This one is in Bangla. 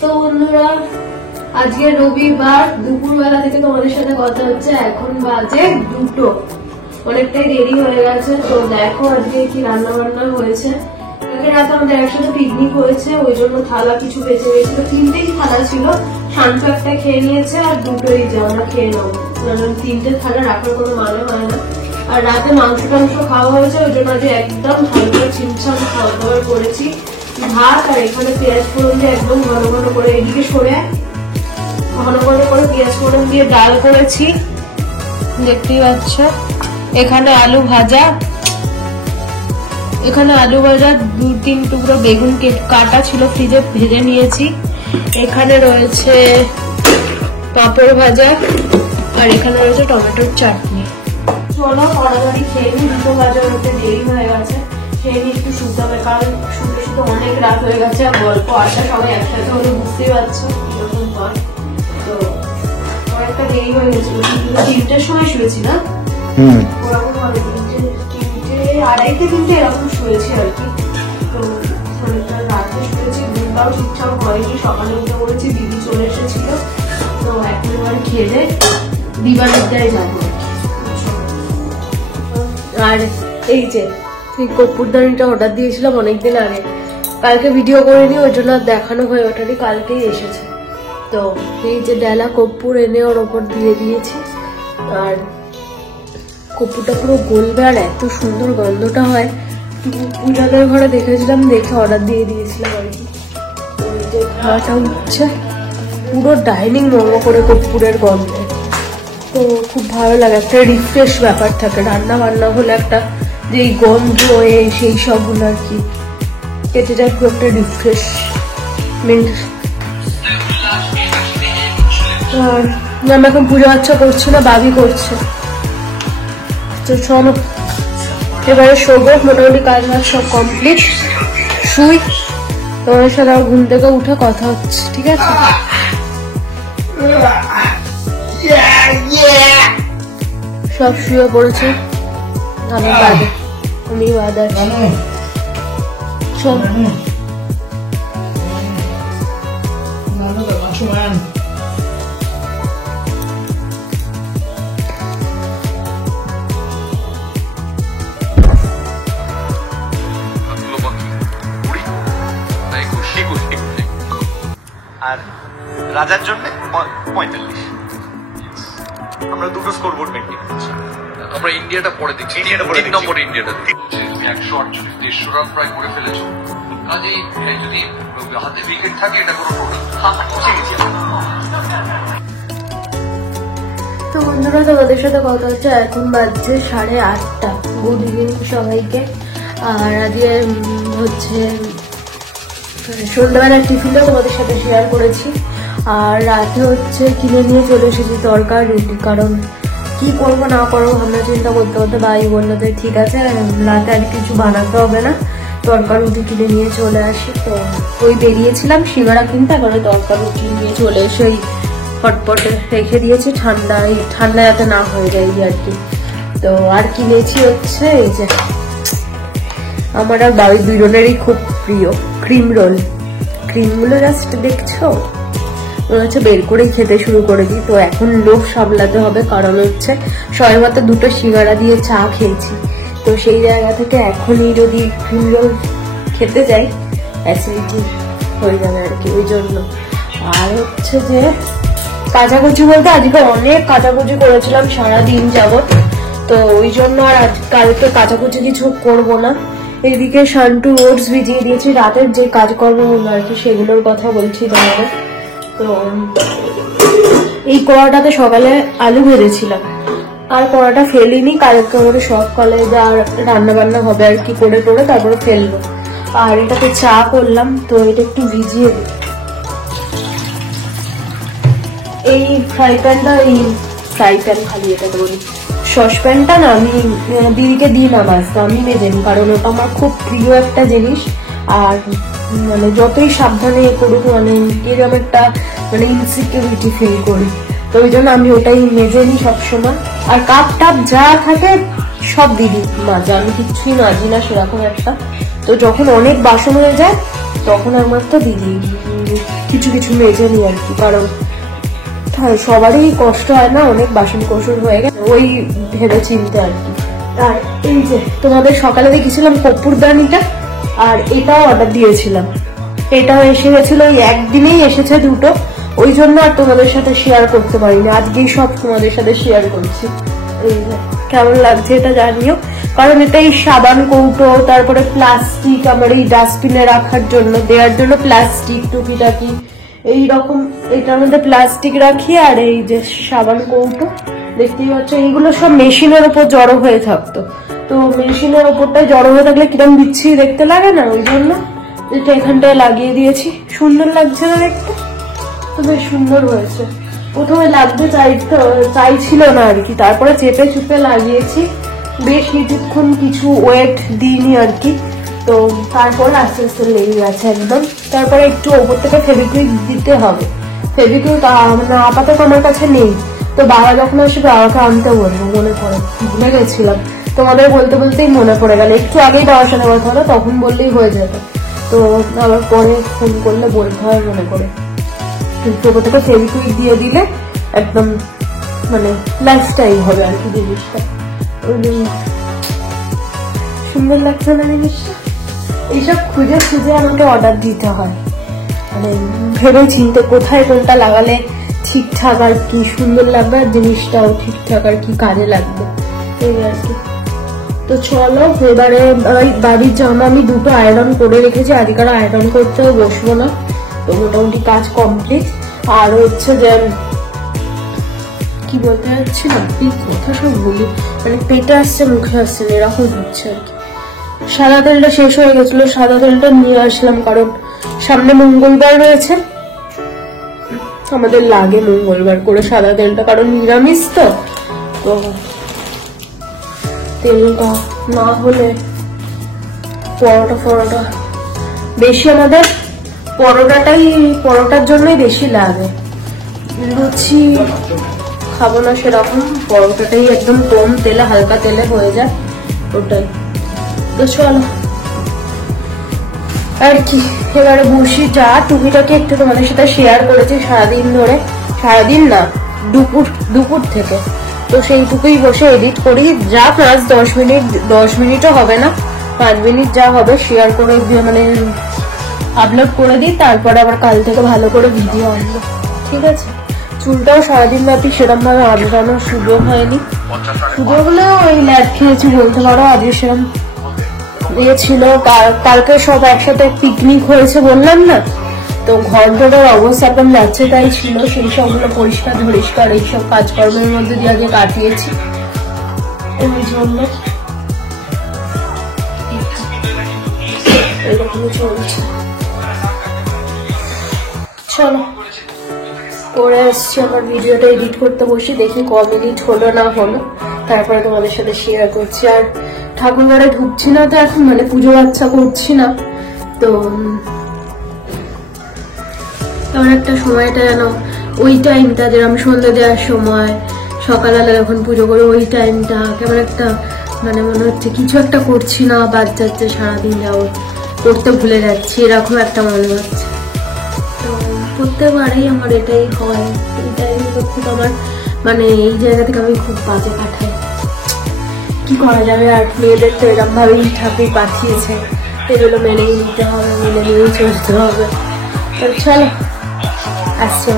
তো বন্ধুরা আজকে রবিবার দুপুরবেলা থেকে তোমাদের সাথে কথা হচ্ছে, এখন বাজে 2টো, অনেকটাই দেরি হয়ে গেছে। তো দেখো আজকে কি রান্না বান্না হয়েছে। রাতে আমাদের একসাথে পিকনিক হয়েছে, ওই জন্য থালা কিছু বেঁচে গেছিল, 3টেই থালা ছিল। শান্ত একটা খেয়ে নিয়েছে আর 2টোই যে আমরা খেয়ে নেবো, কারণ 3টে থালা রাখার কোনো মানে হয় না। আর রাতে মাংস টাংস খাওয়া হয়েছে, ওই জন্য আজকে একদম হালকা চিমচাম খাওয়া দাওয়া করেছি। ভাত আর এখানে পেঁয়াজ ফোড়ন দিয়ে একদম ঘন ঘন করে, এদিকে সরে ঘন ঘন করে পেঁয়াজ ফোড়ন দিয়ে ডাল করেছি, দেখতেই পাচ্ছ। এখানে আলু ভাজা, এখানে আলু ভাজা 2-3 টুকরো বেগুন কাটা ছিল, ফ্রিজে ভেজে নিয়েছি। এখানে রয়েছে পাঁপড় ভাজা আর এখানে রয়েছে টমেটোর চাটনি। চলো তাড়াতাড়ি খেয়ে নি, 2টো বাজার হতে দেরি হয়ে গেছে, খেয়ে নি একটু শুতে হবে, কারণ শুতে শুতে অনেক রাত হয়ে গেছে। আর গল্প আসা সবাই একসাথে হলে বুঝতেই পারছো এরকম পর, তো অনেকটা দেরি হয়ে গেছিল। 3টের সময় শুয়েছি না, ওরকম হবে 2:30 এরকম শুয়েছি আর কি। তো অনেকটা রাতে শুয়েছি, ঘুমটাও ঠিকঠাক হয়নি, সকালে উঠে পড়েছি, দিদি চলে এসেছিল। তো এখন এবার খেলে দিবানিদ্যায় যাবো। আর এই যে কর্পূরদানিটা অর্ডার দিয়েছিলাম অনেকদিন আগে, কালকে ভিডিও করিনি, ওই জন্য আর দেখানো হয়ে ওঠেনি, কালকেই এসেছে। তো এই যে ডালা কর্পূর এনে ওর ওপর দিয়ে দিয়েছি। আর কর্পূরটা পুরো গলবে আর এত সুন্দর গন্ধটা হয়, পূজাদের ঘরে দেখেছিলাম, দেখে অর্ডার দিয়ে দিয়েছিলাম আর কি। ওই যে খাওয়াটা উঠছে, পুরো ডাইনিং মোমো করে কর্পূরের গন্ধে। তো খুব ভালো লাগে, একটা রিফ্রেশ ব্যাপার থাকে, রান্না বান্না হলে একটা যে গন্ধ সেই সবগুলো আর কি কেটে যায়, খুব একটা রিফ্রেশমেন্ট। আর আমি এখন পূজা আচ্ছা করছি না, বাবি করছে। তো চলো এবারে শোবো, মোটামুটি কাজ বাজ সব কমপ্লিট, শুই। তোমার সাথে ঘুম থেকে উঠে কথা হচ্ছে, ঠিক আছে? সব শুয়ে পড়েছে, আমি বাদে চল। আর রাজার জন্য 45। আমরা 2টো স্কোরবোর্ড মেনটেন করছি। আমরা ইন্ডিয়াটা পরে দেখছি, 3 নম্বরে ইন্ডিয়াটা 148-150 রান প্রায় করে ফেলেছো। কাজেই যদি হাতে উইকেট থাকে এটা কোনো প্রবলেম। তো বন্ধুরা তোমাদের সাথে কথা হচ্ছে, এখন বাজছে 8:30। গুড ইভিনিং সবাইকে। আর আজকে হচ্ছে সন্ধ্যাবেলার টিফিনটা তোমাদের সাথে শেয়ার করেছি। আর রাতে হচ্ছে কিনে নিয়ে চলে এসেছি তরকার রুটি, কারণ কি করবো না করবো ভাবনা চিন্তা করতে করতে ভাই বললো যে ঠিক আছে রাতে আর কিছু বানাতে হবে না, তরকার রুটি কিনে নিয়ে চলে আসি। তো ওই বেরিয়েছিলাম সিঙ্গাড়া কিনতে, এখন ওই তরকার রুটি নিয়ে চলে এসে ওই হটপটে রেখে দিয়েছি, ঠান্ডা যাতে না হয়ে যায় আর কি। তো আর কিনেছি হচ্ছে এই যে আমার আর বাড়ি দুজনেরই খুব প্রিয় ক্রিম রোল। ক্রিমগুলো জাস্ট দেখছো, মনে হচ্ছে বের করেই খেতে শুরু করে দিই। তো এখন লোভ সামলাতে হবে, কারণ হচ্ছে সবাই মাত্র 2টো সিঙ্গাড়া দিয়ে চা খেয়েছি। তো সেই জায়গা থেকে এখনই যদি ক্রিম রোল খেতে যাই অ্যাসিডিটি হয়ে যাবে আর কি, ওই জন্য। আর হচ্ছে যে কাচাকুচি বলতে আজকে অনেক কাচাকুচি করেছিলাম সারাদিন যাবত, তো ওই জন্য আর কালকে কাচাকুচি কিছু করবো না। এদিকে শান্টু ওটস ভিজিয়ে দিয়েছি, রাতের যে কাজকর্ম হলো আর কি সেগুলোর কথা বলছি তোমাদের। তো এই কড়াটাতে সকালে আলু ভেজেছিলাম, আর কড়াটা ফেলিনি, কালকে আমাদের সকালে যা রান্না বান্না হবে আর কি করে টোরে তারপরে ফেলবো। আর এটাতে চা করলাম, তো এটা একটু ভিজিয়ে দিই। এই ফ্রাই প্যান খালি এটাকে বলি, সসপ্যানটা না আমি দিদিকে দিই না মাছটা, আমি মেজে নিই, কারণ ওটা আমার খুব প্রিয় একটা জিনিস। আর মানে যতই সাবধানে করুক মানে এরকম একটা মানে ইনসিকিউরিটি ফিল করি, তো ওই জন্য আমি ওটাই মেজে নিই সবসময়। আর কাপ টাপ যা থাকে সব দিদি মাজা, আমি কিচ্ছুই মাজি না সেরকম একটা। তো যখন অনেক বাসন হয়ে যায় তখন আমার তো দিদি কিছু কিছু মেজে নিই আর কি, কারণ সবারই কষ্ট হয় না, অনেক বাসন কোসন হয়ে গেছে ওই ভেবে চিনতে আর কি। আর এই যে তোমাদের সকালে দেখেছিলাম কপুরদানিটা, আর এটাও অর্ডার দিয়েছিলাম, এটাও এসে গেছিল, ওই একদিনেই এসেছে দুটো, ওই জন্য আর তোমাদের সাথে শেয়ার করতে পারিনি, আজকেই সব তোমাদের সাথে শেয়ার করছি। এই যে কেমন লাগছে এটা জানিও, কারণ এটা এই সাবান কৌটো, তারপরে প্লাস্টিক আমার এই ডাস্টবিনে রাখার জন্য, দেওয়ার জন্য প্লাস্টিক টুকিটাকি এইরকম, এটার মধ্যে প্লাস্টিক রাখি, আর এই যে সাবান কৌটো দেখতেই পাচ্ছ, এইগুলো সব মেশিনের উপর জড়ো হয়ে থাকতো, তো মেশিনের ওপরটায় জড়ো হয়ে থাকলে কিরম বিচ্ছিরি দেখতে লাগে না, ওই জন্য এটা এখানটায় লাগিয়ে দিয়েছি। সুন্দর লাগছে না দেখতে? তো বেশ সুন্দর হয়েছে। প্রথমে লাগতে চাইছিল না আর কি, তারপরে চেপে চুপে লাগিয়েছি, বেশ কিছুক্ষণ কিছু ওয়েট দিইনি আর কি, তো তারপর আস্তে আস্তে লেগে গেছে একদম। তারপরে একটু ওপর থেকে ফেভিকুইক দিতে হবে, ফেভিকুইক মানে আপাতত আমার কাছে নেই, তো বাবা যখন আসবে বাবাকে আনতে বলবো, মনে পড়ে ভুলে গেছিলাম, তোমাদের বলতে বলতেই মনে পড়ে গেল, একটু আগেই বাবার সাথে কথা হলো, তখন বললেই হয়ে যেত, তো আবার পরে ফোন করলে বলতে হয় মনে করে। ওপর থেকে ফেভিকুইক দিয়ে দিলে একদম মানে লাইফ টাইম হবে আর কি জিনিসটা। সুন্দর লাগছে না জিনিসটা? এইসব খুঁজে খুঁজে আমাকে অর্ডার দিতে হয়, মানে ভেবে চিনতে কোথায় কোনটা লাগালে ঠিকঠাক আর কি সুন্দর লাগবে, আর জিনিসটাও ঠিকঠাক আর কি কাজে লাগবে, এই আর কি। তো চলো এবারে বাড়ির জামা আমি দুটো আয়রন করে রেখেছি, আজকাল আয়রন করতেও বসবো না, তো মোটামুটি কাজ কমপ্লিট। আর হচ্ছে যে কি বলতে যাচ্ছিলাম, এই কথা সব বলি, মানে পেটে আসছে মুখে আসছে না, এরকম হচ্ছে আর কি। সাদা তেলটা শেষ হয়ে গেছিল, সাদা তেলটা নিয়ে আসলাম, কারণ সামনে মঙ্গলবার রয়েছে, আমাদের লাগে মঙ্গলবার করে সাদা তেলটা, কারণ নিরামিষ তো, তো তেলটা না হলে পরোটা বেশি, আমাদের পরোটার জন্যই বেশি লাগে, লুচি খাবো না সেরকম, পরোটাটাই একদম কম তেলে হালকা তেলে হয়ে যায় ওটাই। তো চলো আর কি, এবারে বসি, যা টুকিটাকে একটু তোমাদের সাথে শেয়ার করেছি সারাদিন ধরে, সারাদিন না দুপুর থেকে, তো সেইটুকুই বসে এডিট করি, যা 5-10 মিনিটও হবে না, 5 মিনিট যা হবে শেয়ার করে মানে আপলোড করে দিই, তারপরে আবার কাল থেকে ভালো করে ভিডিও আনবো, ঠিক আছে? চুলটাও সারাদিন ব্যাপী সেরকম ভাবে আঁচড়ানোর সুযোগ হয়নি, সুযোগ হলেও ওই ল্যাদ খেয়েছি বলতে পারো, আজকে সেরকম ছিল, কালকে সব একসাথে পিকনিক হয়েছে বললাম না, তো ঘর ধরার অবস্থা এখন যাচ্ছে তাই ছিল, সেই সবগুলো পরিষ্কার এইসব কাজকর্মের মধ্যে দিয়ে আগে কাটিয়েছি, ওই জন্য এরকমই চলছে। চলো করে এসছি, আমার ভিডিওটা এডিট করতে বসি, দেখি ক মিনিট হলো না হলো, তারপরে তোমাদের সাথে শেয়ার করছি। আর ঠাকুর ঘরে ঢুকছি না তো এখন, মানে পুজো বাচ্চা করছি না, তো তেমন একটা সময়টা যেন ওই টাইমটা, যেরকম সন্ধ্যা দেওয়ার সময় সকালবেলা যখন পুজো করে ওই টাইমটা কেমন একটা মানে মনে হচ্ছে কিছু একটা করছি না, বাদ যাচ্ছে সারাদিন যাও করতে ভুলে যাচ্ছি, এরকম একটা মনে হচ্ছে। তো প্রত্যেকবারেই আমার এটাই হয়, এই টাইমটা খুব আমার মানে এই জায়গা থেকে আমি খুব বাজে কাটাই, কি করা যাবে, আর মেয়েদের তো এরকম ভাবেই ঠাকুর পাঠিয়েছে, এগুলো মেনেই নিতে হবে, মেনে নিয়েই চলতে হবে। তো চলো আসছে।